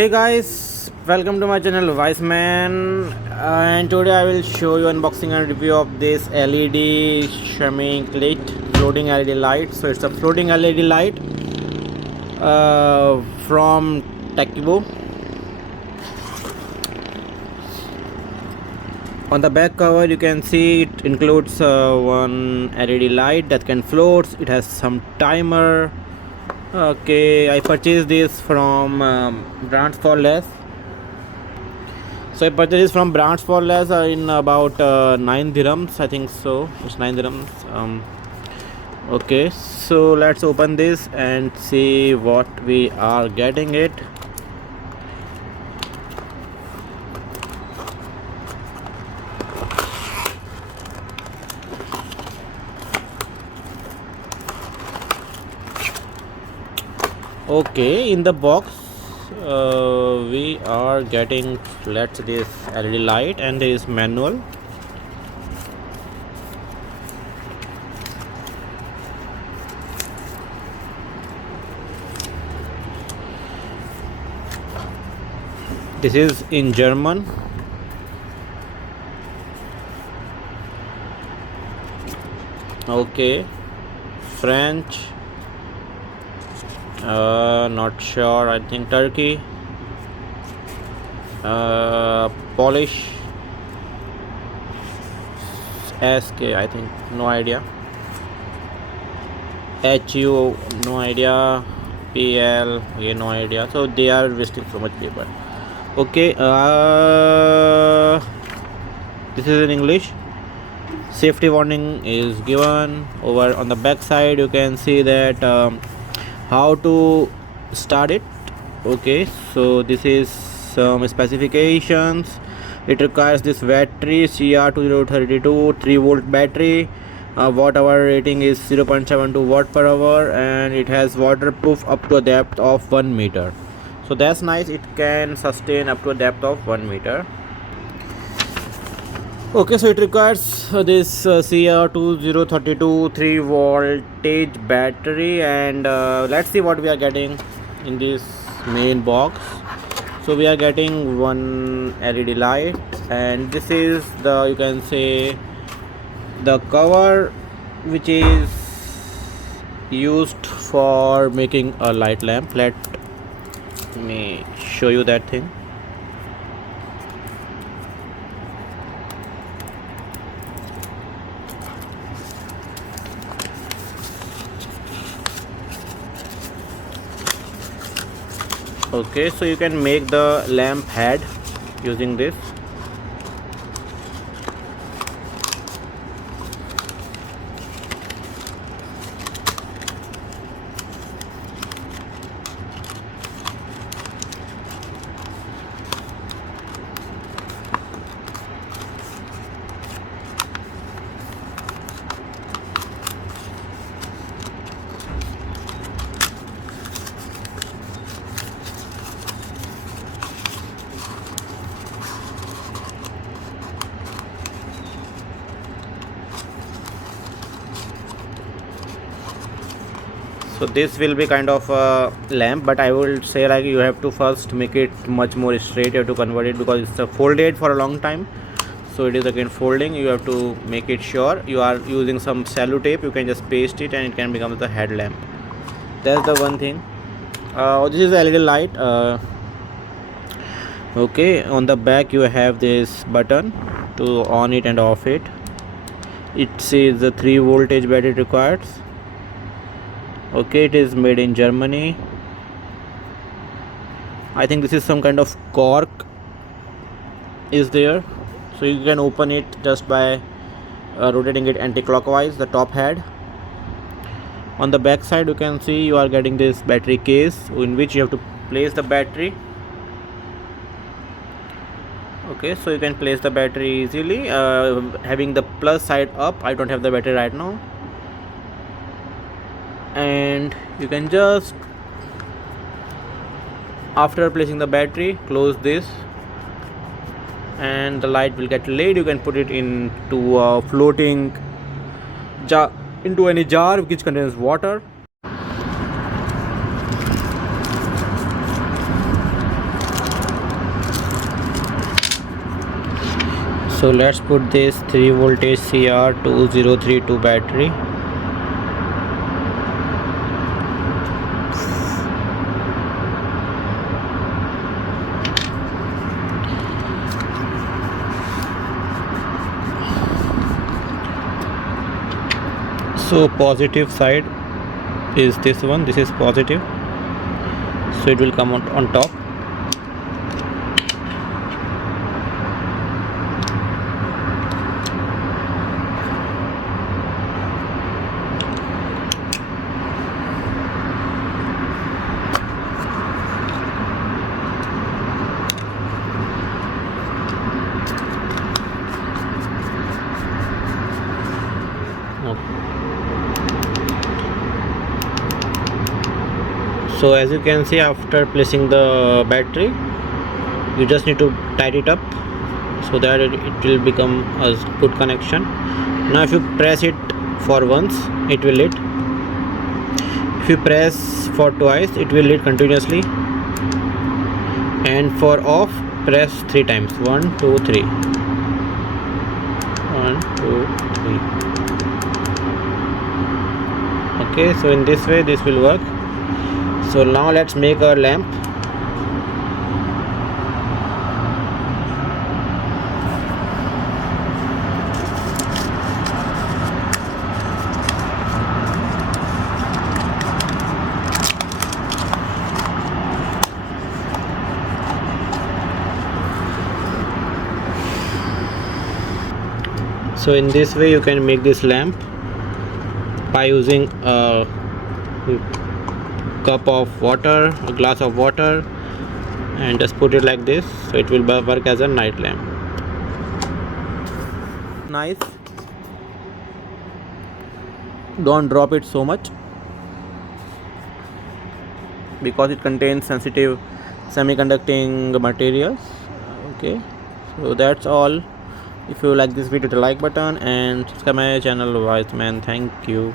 Hey guys, welcome to my channel Wiseman, and today I will show you unboxing and review of this LED shimming light, floating LED light. So it's a floating LED light from Tekibo. On the back cover you can see it includes one LED light that can float. It has some timer. Okay, I purchased this from Brands for Less. So I purchased this from Brands for Less in about 9 dirhams, I think so. It's 9 dirhams. Okay, so let's open this and see what we are getting it. Okay, in the box we are getting this LED light, and there is manual. This is in German. Okay, French. Not sure. I think Turkey. Polish. SK. I think. No idea. HU. No idea. PL. Okay, no idea. So they are wasting so much paper. Okay. This is in English. Safety warning is given. Over on the back side you can see that how to start it. Okay, so this is some specifications. It requires this battery CR2032 3-volt battery. Watt hour rating is 0.72 watt per hour, and it has waterproof up to a depth of 1 meter. So that's nice, it can sustain up to a depth of 1 meter. Okay, so it requires this CR2032 3 voltage battery, and let's see what we are getting in this main box. So we are getting one LED light, and this is the, you can say, the cover which is used for making a light lamp. Let me show you that thing. Okay, so you can make the lamp head using this. So this will be kind of a lamp, but I will say, like, you have to first make it much more straight. You have to convert it because it's a folded for a long time, so it is again folding. You have to make it sure you are using some cello tape. You can just paste it and it can become the headlamp. That's the one thing. This is a LED light. Okay, on the back you have this button to on it and off it. It says the 3 voltage battery required. Okay, it is made in Germany. I think this is some kind of cork is there, so you can open it just by rotating it anti-clockwise, the top head. On the back side you can see you are getting this battery case in which you have to place the battery. Okay, so you can place the battery easily, having the plus side up. I don't have the battery right now, and you can just, after placing the battery, close this and the light will get laid. You can put it into a floating jar, into any jar which contains water. So let's put this 3 voltage CR2032 battery. So positive side is this one, this is positive, so it will come on top. So as you can see, after placing the battery, you just need to tighten it up so that it will become a good connection. Now if you press it for once, it will lit. If you press for twice, it will lit continuously. And for off, press 3 times. 1 2 3. 1 2 3. Okay, so in this way this will work. So now let's make our lamp. So in this way you can make this lamp by using a cup of water, a glass of water, and just put it like this, so it will work as a night lamp. Nice. Don't drop it so much because it contains sensitive semiconducting materials. Okay, so that's all. If you like this video, hit the like button and subscribe my channel, Wiseman. Thank you.